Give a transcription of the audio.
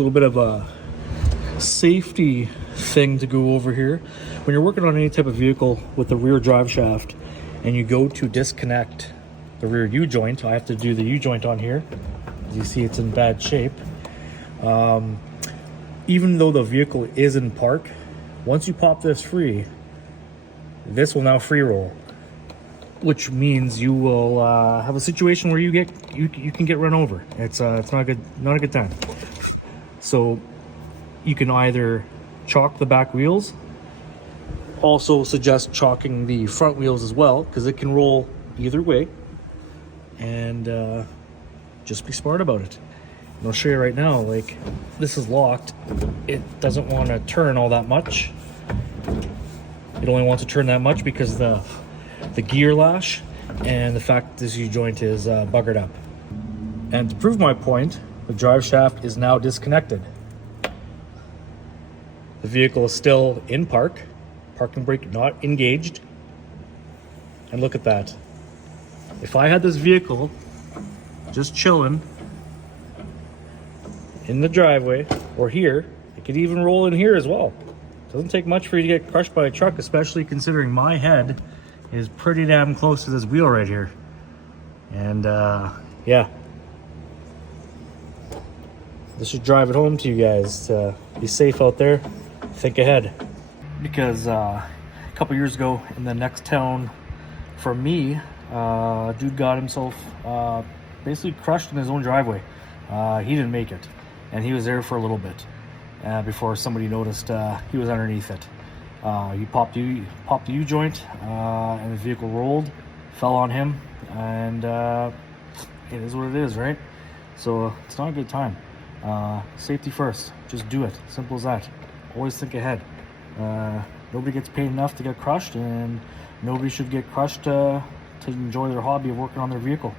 little bit of a safety thing to go over here. When you're working on any type of vehicle with the rear drive shaft and you go to disconnect the rear U-joint, I have to do the U-joint on here. As you see, it's in bad shape. Even though the vehicle is in park, once you pop this free, this will now free roll, which means you will have a situation where you can get run over. It's not a good time. So you can either chalk the back wheels. Also suggest chalking the front wheels as well, because it can roll either way. And just be smart about it. And I'll show you right now, like, this is locked. It doesn't want to turn all that much. It only wants to turn that much because the gear lash and the fact this U-joint is buggered up. And to prove my point, the drive shaft is now disconnected. The vehicle is still in park, parking brake not engaged. And look at that. If I had this vehicle just chilling in the driveway or here, it could even roll in here as well. Doesn't take much for you to get crushed by a truck, especially considering my head is pretty damn close to this wheel right here. And yeah, this should drive it home to you guys to be safe out there. Think ahead, because a couple years ago in the next town from me, dude got himself basically crushed in his own driveway. He didn't make it, and he was there for a little bit before somebody noticed he was underneath it. He popped the U-joint, and the vehicle rolled, fell on him, and it is what it is, right? So it's not a good time. Safety first. Just do it. Simple as that. Always think ahead. Nobody gets paid enough to get crushed, and nobody should get crushed to enjoy their hobby of working on their vehicle.